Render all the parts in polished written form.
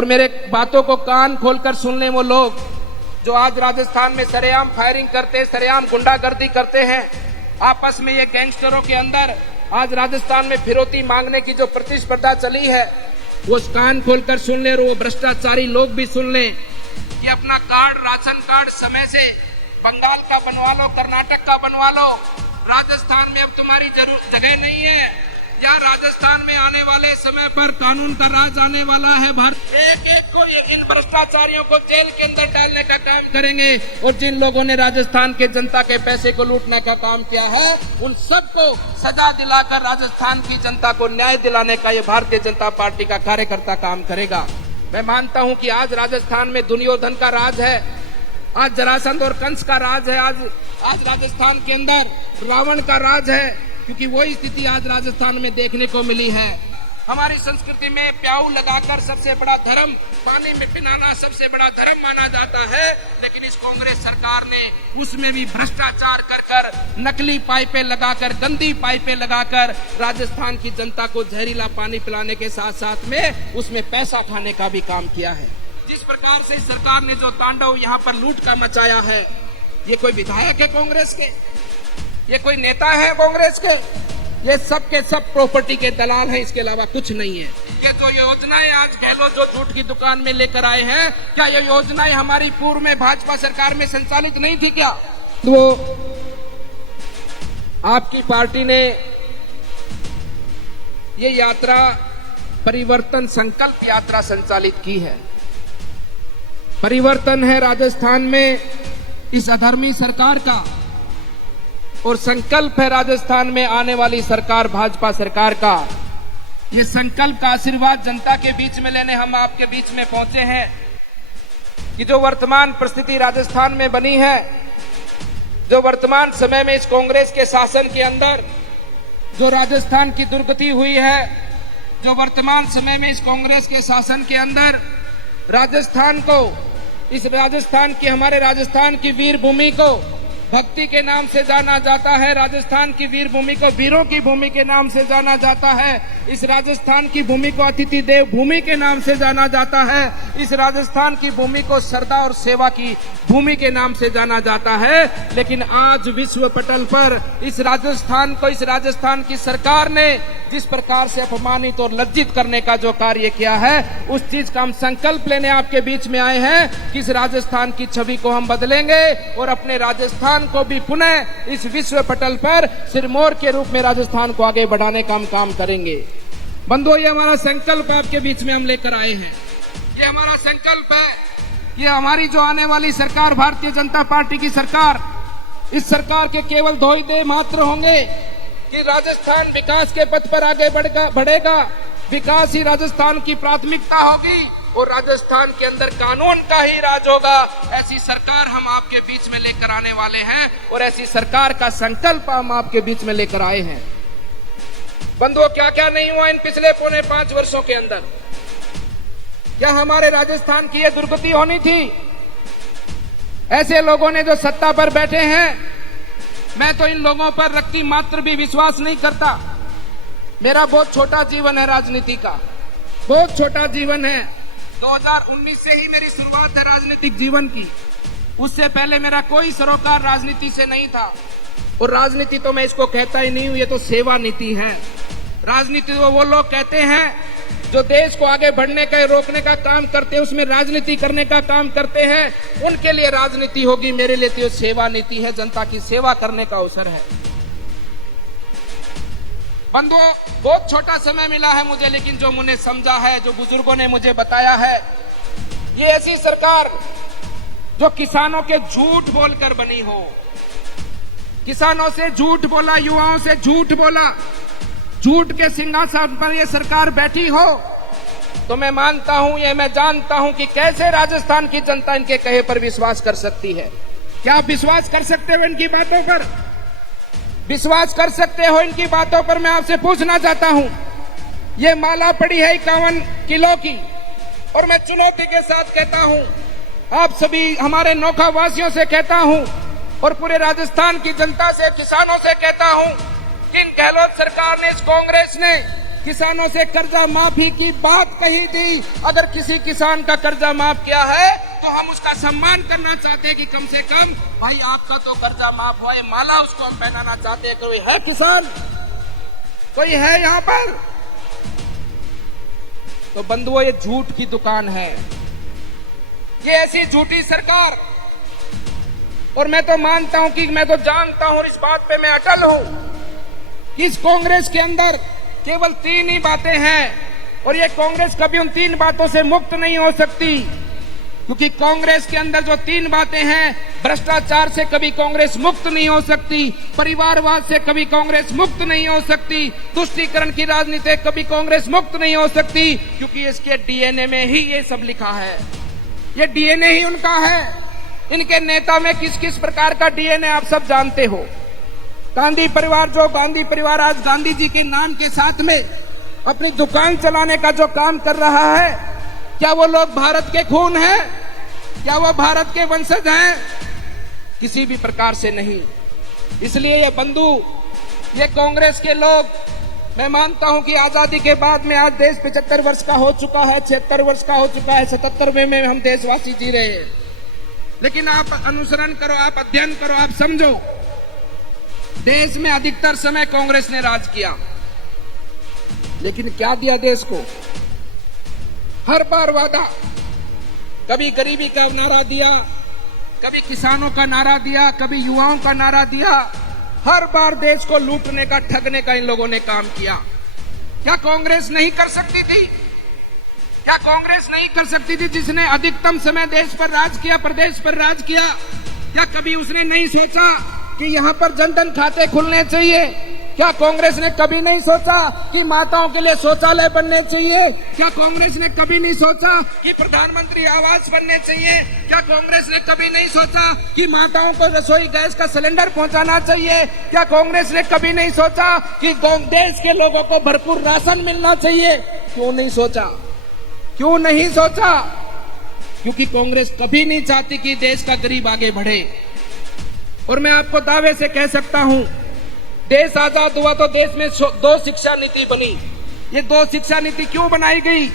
और मेरे बातों को कान खोलकर सुन लें वो लोग जो आज राजस्थान में सरेआम फायरिंग करते, सरेआम गुंडागर्दी करते हैं। आपस में ये गैंगस्टरों के अंदर आज राजस्थान में फिरौती मांगने की जो प्रतिस्पर्धा चली है, वो कान खोलकर सुन ले और वो भ्रष्टाचारी लोग भी सुन लें कि अपना कार्ड, राशन कार्ड समय से बंगाल का बनवा लो, कर्नाटक का बनवा लो। राजस्थान में अब तुम्हारी जगह नहीं है। या राजस्थान में आने वाले समय पर कानून का राज आने वाला है। भारत एक एक को इन भ्रष्टाचारियों को जेल के अंदर डालने का काम करेंगे और जिन लोगों ने राजस्थान के जनता के पैसे को लूटने का काम किया है, उन सबको सजा दिलाकर राजस्थान की जनता को न्याय दिलाने का ये भारतीय जनता पार्टी का कार्यकर्ता काम करेगा। मैं मानता हूं कि आज राजस्थान में दुर्योधन का राज है, आज जरासंध और कंस का राज है, आज राजस्थान के अंदर रावण का राज है, क्योंकि वही स्थिति आज राजस्थान में देखने को मिली है। हमारी संस्कृति में प्याऊ लगाकर सबसे बड़ा धर्म पानी में पिलाना सबसे बड़ा धर्म माना जाता है, लेकिन इस कांग्रेस सरकार ने उसमें भी भ्रष्टाचार कर नकली पाइपें लगाकर, गंदी पाइपें लगाकर राजस्थान की जनता को जहरीला पानी पिलाने के साथ साथ में उसमें पैसा खाने का भी काम किया है। जिस प्रकार से सरकार ने जो तांडव यहाँ पर लूट का मचाया है, ये कोई विधायक है कांग्रेस के, ये कोई नेता है कांग्रेस के, ये सब के सब प्रॉपर्टी के दलाल हैं, इसके अलावा कुछ नहीं है। ये जो योजनाएं आज गहलोत जो झूठ की दुकान में लेकर आए हैं, क्या ये योजनाएं हमारी पूर्व में भाजपा सरकार में संचालित नहीं थी क्या? तो आपकी पार्टी ने ये यात्रा परिवर्तन संकल्प यात्रा संचालित की है। परिवर्तन है राजस्थान में इस अधर्मी सरकार का, और संकल्प है राजस्थान में आने वाली सरकार भाजपा सरकार का। ये संकल्प का आशीर्वाद जनता के बीच में लेने हम आपके बीच में पहुंचे हैं कि जो वर्तमान परिस्थिति राजस्थान में बनी है, जो वर्तमान समय में इस कांग्रेस के शासन के अंदर जो राजस्थान की दुर्गति हुई है, जो वर्तमान समय में इस कांग्रेस के शासन के अंदर राजस्थान को, इस राजस्थान की, हमारे राजस्थान की वीर भूमि को भक्ति के नाम से जाना जाता है, राजस्थान की वीर भूमि को वीरों की भूमि के नाम से जाना जाता है, इस राजस्थान की भूमि को अतिथि देव भूमि के नाम से जाना जाता है, इस राजस्थान की भूमि को श्रद्धा और सेवा की भूमि के नाम से जाना जाता है। लेकिन आज विश्व पटल पर इस राजस्थान को, इस राजस्थान की सरकार ने जिस प्रकार से अपमानित और लज्जित करने का जो कार्य किया है, उस चीज का हम संकल्प लेने आपके बीच में आए हैं कि इस राजस्थान की छवि को हम बदलेंगे और अपने राजस्थान को भी पुनः इस विश्व पटल पर सिरमौर के रूप में राजस्थान को आगे बढ़ाने का हम काम करेंगे। बंधुओं, ये हमारा संकल्प आपके बीच में हम लेकर आए हैं। ये हमारा संकल्प है। ये हमारी जो आने वाली सरकार, भारतीय जनता पार्टी की सरकार, इस सरकार के केवल दो ही ध्येय मात्र होंगे कि राजस्थान विकास के पथ पर आगे बढ़ेगा, विकास ही राजस्थान की प्राथमिकता होगी और राजस्थान के अंदर कानून का ही राज होगा। ऐसी सरकार हम आपके बीच में लेकर आने वाले हैं और ऐसी सरकार का संकल्प हम आपके बीच में लेकर आए हैं। बंधुओं, क्या क्या नहीं हुआ इन पिछले 4.5 वर्षों के अंदर? क्या हमारे राजस्थान की यह दुर्गति होनी थी? ऐसे लोगों ने जो सत्ता पर बैठे हैं, मैं तो इन लोगों पर रत्ती मात्र भी विश्वास नहीं करता। मेरा बहुत छोटा जीवन है राजनीति का, बहुत छोटा जीवन है। 2019 से ही मेरी शुरुआत है राजनीतिक जीवन की। उससे पहले मेरा कोई सरोकार राजनीति से नहीं था। और राजनीति तो मैं इसको कहता ही नहीं हूं, ये तो सेवा नीति है। राजनीति तो वो लोग कहते हैं जो देश को आगे बढ़ने का, रोकने का काम करते हैं, उसमें राजनीति करने का काम करते हैं, उनके लिए राजनीति होगी। मेरे लिए तो सेवा नीति है, जनता की सेवा करने का अवसर है। बंधुओं, बहुत छोटा समय मिला है मुझे, लेकिन जो मुझे समझा है, जो बुजुर्गों ने मुझे बताया है, ये ऐसी सरकार जो किसानों के झूठ बोलकर बनी हो, किसानों से झूठ बोला, युवाओं से झूठ बोला, झूठ के सिंहासन पर ये सरकार बैठी हो, तो मैं मानता हूं, ये मैं जानता हूं कि कैसे राजस्थान की जनता इनके कहे पर विश्वास कर सकती है। क्या आप विश्वास कर सकते हो इनकी बातों पर? विश्वास कर सकते हो इनकी बातों पर? मैं आपसे पूछना चाहता हूं। ये माला पड़ी है 51 किलो की, और मैं चुनौती के साथ कहता हूं, आप सभी हमारे नोखा वासियों से कहता हूं और पूरे राजस्थान की जनता से, किसानों से कहता हूं, इन गहलोत सरकार ने, इस कांग्रेस ने किसानों से कर्जा माफी की बात कही थी। अगर किसी किसान का कर्जा माफ किया है तो हम उसका सम्मान करना चाहते हैं कि कम से कम भाई आपका तो कर्जा माफ हुआ, ये माला उसको हम पहनाना चाहते हैं। कोई है किसान? कोई है यहाँ पर? तो बंधुओं, ये झूठ की दुकान है, ये ऐसी झूठी सरकार। और मैं तो मानता हूं कि मैं तो जानता हूं, इस बात पे मैं अटल हूं कि इस कांग्रेस के अंदर केवल 3 ही बातें हैं और ये कांग्रेस कभी उन 3 बातों से मुक्त नहीं हो सकती, क्योंकि कांग्रेस के अंदर जो 3 बातें हैं, भ्रष्टाचार से कभी कांग्रेस मुक्त नहीं हो सकती, परिवारवाद से कभी कांग्रेस मुक्त नहीं हो सकती, तुष्टीकरण की राजनीति कभी कांग्रेस मुक्त नहीं हो सकती, क्योंकि इसके डीएनए में ही ये सब लिखा है। ये डीएनए ही उनका है। इनके नेता में किस किस प्रकार का डीएनए आप सब जानते हो। गांधी परिवार, जो गांधी परिवार आज गांधी जी के नाम के साथ में अपनी दुकान चलाने का जो काम कर रहा है, क्या वो लोग भारत के खून हैं? क्या वो भारत के वंशज हैं? किसी भी प्रकार से नहीं। इसलिए ये बंधु, ये कांग्रेस के लोग, मैं मानता हूं कि आजादी के बाद में आज देश 75 वर्ष का हो चुका है, 76 वर्ष का हो चुका है, 77वें में हम देशवासी जी रहे हैं। लेकिन आप अनुसरण करो, आप अध्ययन करो, आप समझो, देश में अधिकतर समय कांग्रेस ने राज किया, लेकिन क्या दिया देश को? हर बार वादा, कभी गरीबी का नारा दिया, कभी किसानों का नारा दिया, कभी युवाओं का नारा दिया। हर बार देश को लूटने का, ठगने का इन लोगों ने काम किया। क्या कांग्रेस नहीं कर सकती थी? क्या कांग्रेस नहीं कर सकती थी, जिसने अधिकतम समय देश पर राज किया, प्रदेश पर राज किया? क्या कभी उसने नहीं सोचा कि यहाँ पर जनधन खाते खुलने चाहिए? क्या कांग्रेस ने कभी नहीं सोचा कि माताओं के लिए शौचालय बनने चाहिए? क्या कांग्रेस ने कभी नहीं सोचा कि प्रधानमंत्री आवास बनने चाहिए? क्या कांग्रेस ने कभी नहीं सोचा कि माताओं को रसोई गैस का सिलेंडर पहुंचाना चाहिए? क्या कांग्रेस ने कभी नहीं सोचा कि देश के लोगों को भरपूर राशन मिलना चाहिए? क्यों नहीं सोचा? क्यों नहीं सोचा? क्योंकि कांग्रेस कभी नहीं चाहती कि देश का गरीब आगे बढ़े। और मैं आपको दावे से कह सकता हूं, देश आजाद हुआ तो देश में 2 शिक्षा नीति बनी। ये 2 शिक्षा नीति क्यों बनाई गई?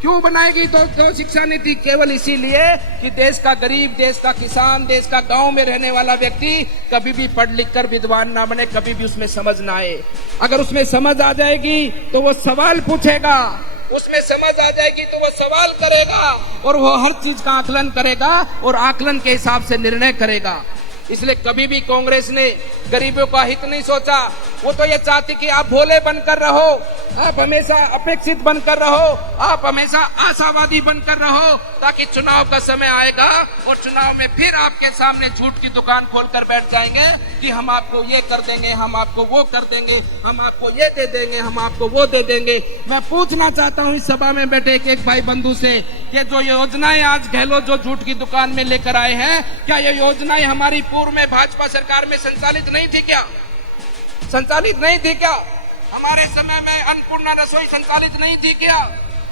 क्यों बनाई गई 2 शिक्षा नीति? केवल इसीलिए कि देश का गरीब, देश का किसान, देश का गांव में रहने वाला व्यक्ति कभी भी पढ़ लिख कर विद्वान ना बने, कभी भी उसमें समझ ना आए। अगर उसमें समझ आ जाएगी तो वो सवाल पूछेगा, उसमें समझ आ जाएगी तो वो सवाल करेगा और वो हर चीज का आकलन करेगा और आकलन के हिसाब से निर्णय करेगा। इसलिए कभी भी कांग्रेस ने गरीबों का हित नहीं सोचा। वो तो ये चाहती कि आप भोले बनकर रहो, आप हमेशा अपेक्षित बनकर रहो, आप हमेशा आशावादी बनकर रहो, ताकि चुनाव का समय आएगा और चुनाव में फिर आपके सामने झूठ की दुकान खोलकर बैठ जाएंगे कि हम आपको ये कर देंगे, हम आपको वो कर देंगे, हम आपको ये दे देंगे, हम आपको वो दे देंगे। मैं पूछना चाहता हूँ इस सभा में बैठे एक भाई बंधु से कि जो योजनाएं आज गहलोत जो झूठ की दुकान में लेकर आए हैं, क्या ये योजनाएं हमारी पूर्व में भाजपा सरकार में संचालित नहीं थी? क्या संचालित नहीं थी? क्या हमारे समय में अन्नपूर्णा रसोई संचालित नहीं थी? क्या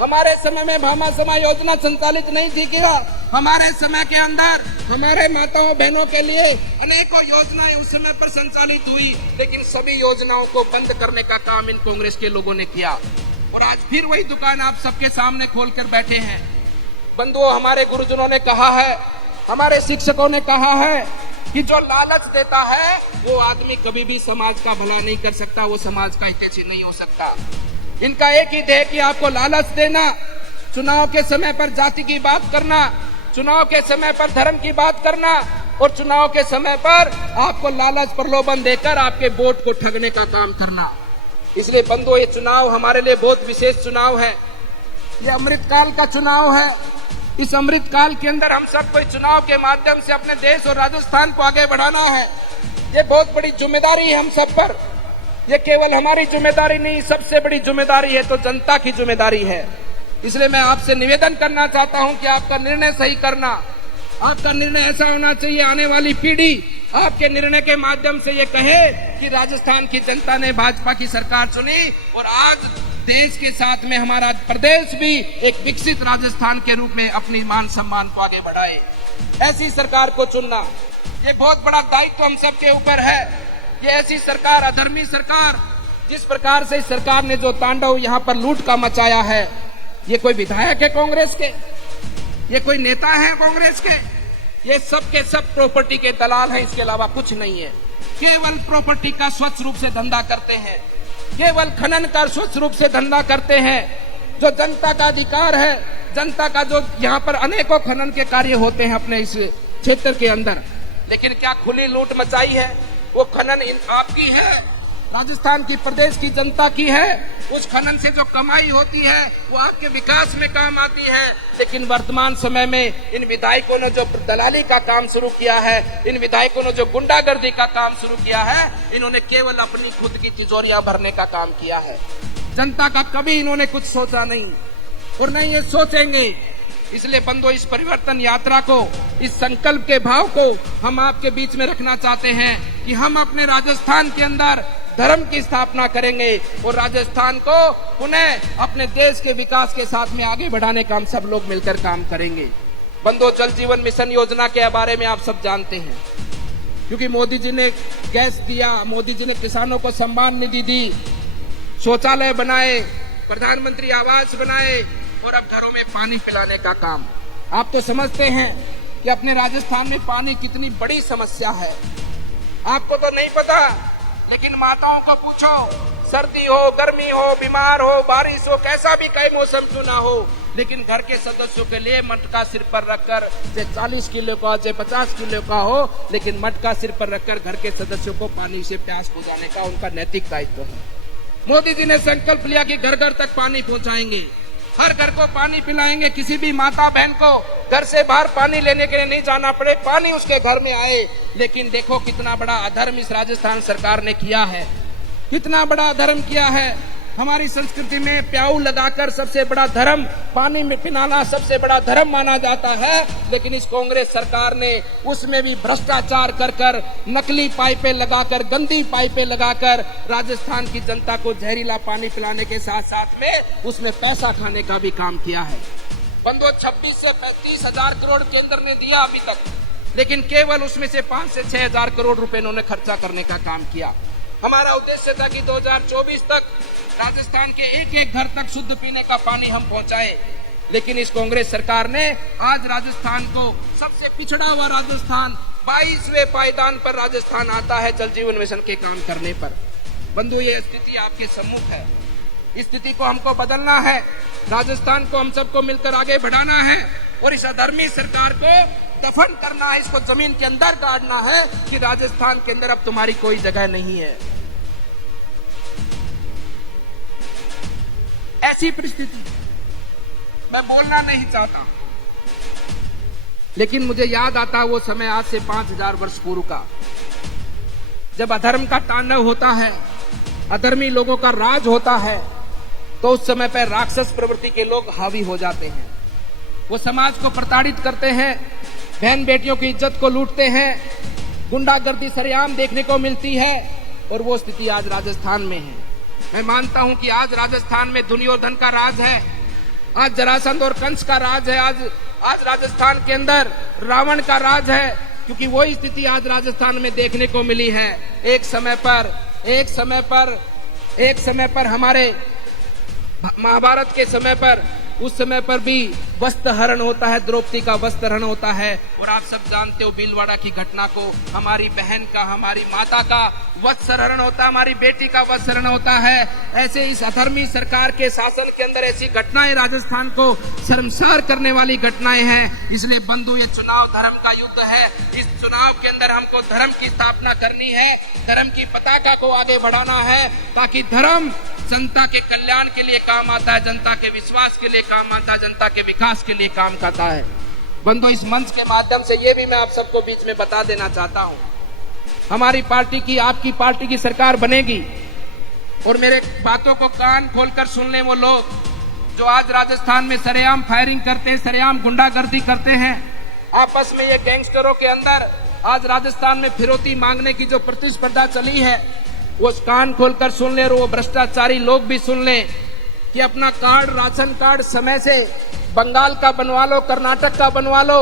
हमारे समय में भामा समा योजना संचालित नहीं थी? क्या हमारे समय के अंदर हमारे माताओं बहनों के लिए अनेकों योजनाएं उस समय पर संचालित हुई, लेकिन सभी योजनाओं को बंद करने का काम इन कांग्रेस के लोगों ने किया। और आज फिर वही दुकान आप सबके सामने खोलकर बैठे हैं। बंधुओं, हमारे गुरुजनों ने कहा है, हमारे शिक्षकों ने कहा है कि जो लालच देता है वो आदमी कभी भी समाज का भला नहीं कर सकता, वो समाज का हितैषी नहीं हो सकता। इनका एक ही ध्येय कि आपको लालच देना, चुनाव के समय पर जाति की बात करना, चुनाव के समय पर धर्म की बात करना और चुनाव के समय पर आपको लालच प्रलोभन देकर आपके वोट को ठगने का काम करना। इसलिए बंधुओं, ये चुनाव हमारे लिए बहुत विशेष चुनाव है। ये अमृतकाल का चुनाव है। इस अमृत काल के अंदर हम सबको चुनाव के माध्यम से अपने देश और राजस्थान को आगे बढ़ाना है। ये बहुत बड़ी जिम्मेदारी है हम सब पर। ये केवल हमारी जिम्मेदारी नहीं, सबसे बड़ी जिम्मेदारी है तो जनता की जिम्मेदारी है। इसलिए मैं आपसे निवेदन करना चाहता हूं कि आपका निर्णय सही करना। आपका निर्णय ऐसा होना चाहिए, आने वाली पीढ़ी आपके निर्णय के माध्यम से ये कहे कि राजस्थान की जनता ने भाजपा की सरकार चुनी और आज देश के साथ में हमारा प्रदेश भी एक विकसित राजस्थान के रूप में अपनी मान सम्मान को आगे बढ़ाए। ऐसी सरकार को चुनना ये बहुत बड़ा दायित्व हम सबके ऊपर है। ये ऐसी सरकार, अधर्मी सरकार, जिस प्रकार से सरकार ने जो तांडव यहाँ पर लूट का मचाया है, ये कोई विधायक है कांग्रेस के, ये कोई नेता है कांग्रेस के, ये सब के सब प्रॉपर्टी के दलाल हैं, इसके अलावा कुछ नहीं है। केवल प्रॉपर्टी का स्वच्छ रूप से धंधा करते हैं, केवल खनन का स्वच्छ रूप से धंधा करते हैं। जो जनता का अधिकार है, जनता का जो यहाँ पर अनेकों खनन के कार्य होते हैं अपने इस क्षेत्र के अंदर, लेकिन क्या खुली लूट मचाई है? वो खनन आपकी है, राजस्थान की प्रदेश की जनता की है। उस खनन से जो कमाई होती है वो आपके विकास में काम आती है। लेकिन वर्तमान समय में इन विधायकों ने जो दलाली का काम शुरू किया है, इन विधायकों ने जो गुंडागर्दी का काम शुरू किया है, इन्होंने केवल अपनी खुद की तिजोरियां भरने का काम किया है। जनता का कभी इन्होंने कुछ सोचा नहीं और नहीं ये सोचेंगे। इसलिए बंधुओं, इस परिवर्तन यात्रा को, इस संकल्प के भाव को हम आपके बीच में रखना चाहते हैं कि हम अपने राजस्थान के अंदर धर्म की स्थापना करेंगे और राजस्थान को पुनः अपने देश के विकास के साथ में आगे बढ़ाने का हम सब लोग मिलकर काम करेंगे। बंधुओं, जल जीवन मिशन योजना के बारे में आप सब जानते हैं, क्योंकि मोदी जी ने गैस दिया, मोदी जी ने किसानों को सम्मान निधि दी, शौचालय बनाए, प्रधानमंत्री आवास बनाए और अब घरों में पानी पिलाने का काम। आप तो समझते हैं कि अपने राजस्थान में पानी कितनी बड़ी समस्या है। आपको तो नहीं पता, लेकिन माताओं को पूछो, सर्दी हो, गर्मी हो, बीमार हो, बारिश हो, कैसा भी कई मौसम क्यों ना हो, लेकिन घर के सदस्यों के लिए मटका सिर पर रखकर, चाहे 40 किलो का, चाहे 50 किलो का हो, लेकिन मटका सिर पर रखकर घर के सदस्यों को पानी से प्यास बुझाने का उनका नैतिक दायित्व है। मोदी जी ने संकल्प लिया कि घर घर तक पानी पहुंचाएंगे, हर घर को पानी पिलाएंगे, किसी भी माता बहन को घर से बाहर पानी लेने के लिए नहीं जाना पड़े, पानी उसके घर में आए। लेकिन देखो कितना बड़ा अधर्म इस राजस्थान सरकार ने किया है, कितना बड़ा अधर्म किया है। हमारी संस्कृति में प्याऊ लगाकर सबसे बड़ा धर्म पानी में पिलाना सबसे बड़ा धर्म माना जाता है, लेकिन इस कांग्रेस सरकार ने उसमें भी भ्रष्टाचार कर कर, नकली पाइपें लगाकर, गंदी पाइपें लगाकर राजस्थान की जनता को जहरीला पानी पिलाने के साथ साथ में उसमें पैसा खाने का भी काम किया है। बंधुओं, 26 से 35 हजार करोड़ केंद्र ने दिया अभी तक, लेकिन केवल उसमें से 5 से 6 हजार करोड़ रुपए इन्होंने खर्चा करने का काम किया। हमारा उद्देश्य था कि 2024 तक राजस्थान के एक एक घर तक शुद्ध पीने का पानी हम पहुंचाए, लेकिन इस कांग्रेस सरकार ने आज राजस्थान को, सबसे पिछड़ा हुआ राजस्थान, 22वें पायदान पर राजस्थान आता है जल जीवन मिशन के काम करने पर। बंधु, ये स्थिति आपके सम्मुख है, इस स्थिति को हमको बदलना है, राजस्थान को हम सबको मिलकर आगे बढ़ाना है और इस अधर्मी सरकार को दफन करना है, इसको जमीन के अंदर गाड़ना है कि राजस्थान के अंदर अब तुम्हारी कोई जगह नहीं है। ऐसी परिस्थिति मैं बोलना नहीं चाहता, लेकिन मुझे याद आता वो समय आज से 5000 वर्ष पूर्व का, जब अधर्म का तांडव होता है, अधर्मी लोगों का राज होता है, तो उस समय पर राक्षस प्रवृत्ति के लोग हावी हो जाते हैं। वो समाज को प्रताड़ित करते हैं, बहन बेटियों की इज्जत को लूटते हैं, गुंडागर्दी सरेआम देखने को मिलती है, और वो स्थिति आज राजस्थान में है। मैं मानता हूं कि आज राजस्थान में दुर्योधन का राज है, आज जरासंध और कंस का राज है, आज राजस्थान के अंदर रावण का राज है, क्योंकि वही स्थिति आज राजस्थान में देखने को मिली है। एक समय पर हमारे महाभारत के समय पर, उस समय पर भी वस्त्र हरण होता है, द्रौपदी का वस्त्र हरण होता है, और आप सब जानते हो भीलवाड़ा की घटना को, हमारी बहन का, हमारी माता का वस्त्र हरण होता है, हमारी बेटी का वस्त्र हरण होता है। ऐसे इस अधर्मी सरकार के शासन के अंदर ऐसी घटनाएं राजस्थान को शर्मसार करने वाली घटनाएं हैं। इसलिए बंधु, ये चुनाव धर्म का युद्ध है। इस चुनाव के अंदर हमको धर्म की स्थापना करनी है, धर्म की पताका को आगे बढ़ाना है, ताकि धर्म जनता के कल्याण के लिए काम आता है, जनता के विश्वास के लिए काम आता है, जनता के विकास के लिए काम करता है। बंधु, इस मंच के माध्यम से ये भी मैं आप सबको बीच में बता देना चाहता हूं, हमारी पार्टी की, आपकी पार्टी की सरकार बनेगी, और मेरे बातों को कान खोलकर सुन लें वो लोग जो आज राजस्थान में सरेआम फायरिंग करते हैं, सरेआम गुंडागर्दी करते हैं, आपस में ये गैंगस्टरों के अंदर आज राजस्थान में फिरौती मांगने की जो प्रतिस्पर्धा चली है, वो कान खोलकर सुन ले, और वो भ्रष्टाचारी लोग भी सुन ले कि अपना कार्ड, राशन कार्ड समय से बंगाल का बनवा लो, कर्नाटक का बनवा लो,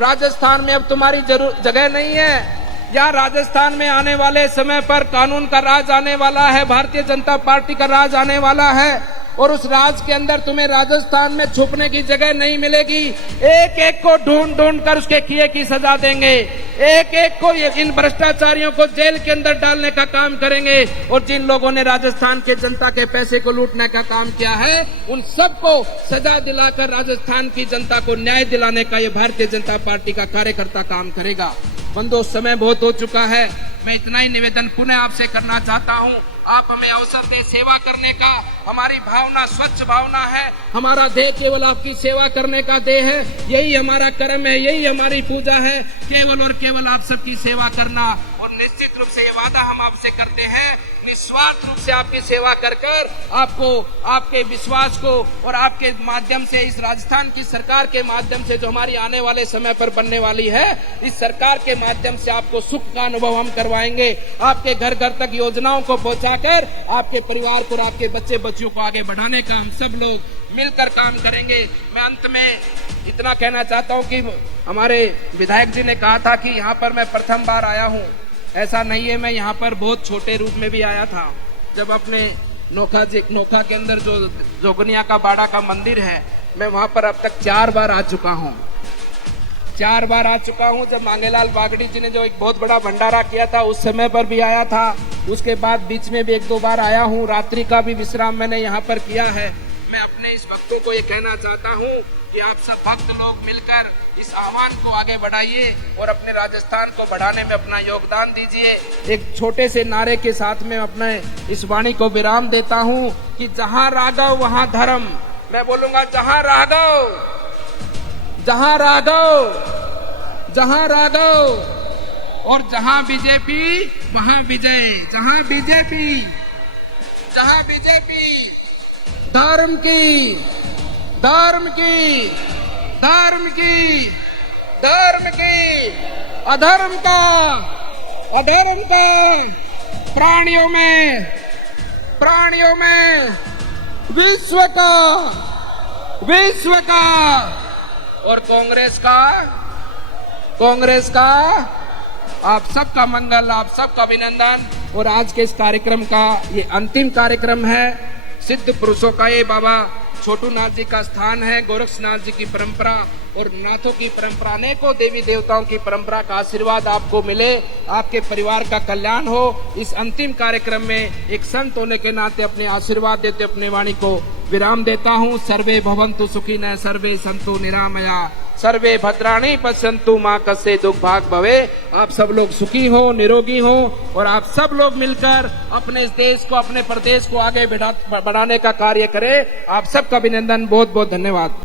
राजस्थान में अब तुम्हारी जगह नहीं है। या राजस्थान में आने वाले समय पर कानून का राज आने वाला है, भारतीय जनता पार्टी का राज आने वाला है और उस राज के अंदर तुम्हें राजस्थान में छुपने की जगह नहीं मिलेगी। एक एक को ढूंढ ढूंढ कर उसके किए की सजा देंगे, एक एक को इन भ्रष्टाचारियों को जेल के अंदर डालने का काम करेंगे और जिन लोगों ने राजस्थान के जनता के पैसे को लूटने का काम किया है उन सबको सजा दिलाकर राजस्थान की जनता को न्याय दिलाने का ये भारतीय जनता पार्टी का कार्यकर्ता काम करेगा। बंधुओं, समय बहुत हो चुका है। मैं इतना ही निवेदन पुनः आपसे करना चाहता हूं, आप हमें अवसर दे सेवा करने का। हमारी भावना स्वच्छ भावना है, हमारा देह केवल आपकी सेवा करने का देह है, यही हमारा कर्म है, यही हमारी पूजा है, केवल और केवल आप सबकी सेवा करना। और निश्चित रूप से ये वादा हम आपसे करते हैं, निस्वार्थ रूप से आपकी सेवा कर आपको आपके विश्वास को और आपके माध्यम से इस राजस्थान की सरकार के माध्यम से जो हमारी आने वाले समय पर बनने वाली है, इस सरकार के माध्यम से आपको सुख का अनुभव हम करवाएंगे। आपके घर घर तक योजनाओं को पहुंचाकर आपके परिवार को और आपके बच्चे बच्चियों को आगे बढ़ाने का हम सब लोग मिलकर काम करेंगे। मैं अंत में इतना कहना चाहता हूं कि हमारे विधायक जी ने कहा था कि यहाँ पर मैं प्रथम बार आया हूँ। ऐसा नहीं है, मैं यहाँ पर बहुत छोटे रूप में भी आया था। जब अपने नोखा के अंदर जो जोगनिया का बाड़ा का मंदिर है, मैं वहां पर अब तक 4 बार आ चुका हूँ, 4 बार आ चुका हूँ। जब मांगेलाल बागड़ी जी ने जो एक बहुत बड़ा भंडारा किया था उस समय पर भी आया था। उसके बाद बीच में भी 1-2 बार आया हूँ। रात्रि का भी विश्राम मैंने यहाँ पर किया है। मैं अपने इस भक्तों को ये कहना चाहता हूँ कि आप सब भक्त लोग मिलकर इस आह्वान को आगे बढ़ाइए और अपने राजस्थान को बढ़ाने में अपना योगदान दीजिए। एक छोटे से नारे के साथ में अपने इस वाणी को विराम देता हूँ कि जहाँ राघव वहाँ धर्म। मैं बोलूंगा जहाँ राघव, जहाँ राघव, जहाँ राघव और जहाँ बीजेपी वहाँ विजय। जहाँ बीजेपी, जहाँ बीजेपी धर्म की, धर्म की, धर्म की, धर्म की, अधर्म का, अधर्म का, प्राणियों में, प्राणियों में, विश्व का, विश्व का और कांग्रेस का, कांग्रेस का। आप सबका मंगल, आप सबका अभिनंदन। और आज के इस कार्यक्रम का ये अंतिम कार्यक्रम है। सिद्ध पुरुषों का ये बाबा छोटू नाथ जी का स्थान है। गोरक्षनाथ जी की परंपरा और नाथों की परंपरा, अनेकों देवी देवताओं की परंपरा का आशीर्वाद आपको मिले, आपके परिवार का कल्याण हो। इस अंतिम कार्यक्रम में एक संत होने के नाते अपने आशीर्वाद देते अपने वाणी को विराम देता हूँ। सर्वे भवन्तु सुखिनः, सर्वे सन्तु निरामया, सर्वे भद्राणि पश्यन्तु मा कस्य दुर्भाग भवे। आप सब लोग सुखी हो, निरोगी हो और आप सब लोग मिलकर अपने इस देश को, अपने प्रदेश को आगे बढ़ाने का कार्य करें। आप सबका अभिनंदन, बहुत बहुत धन्यवाद।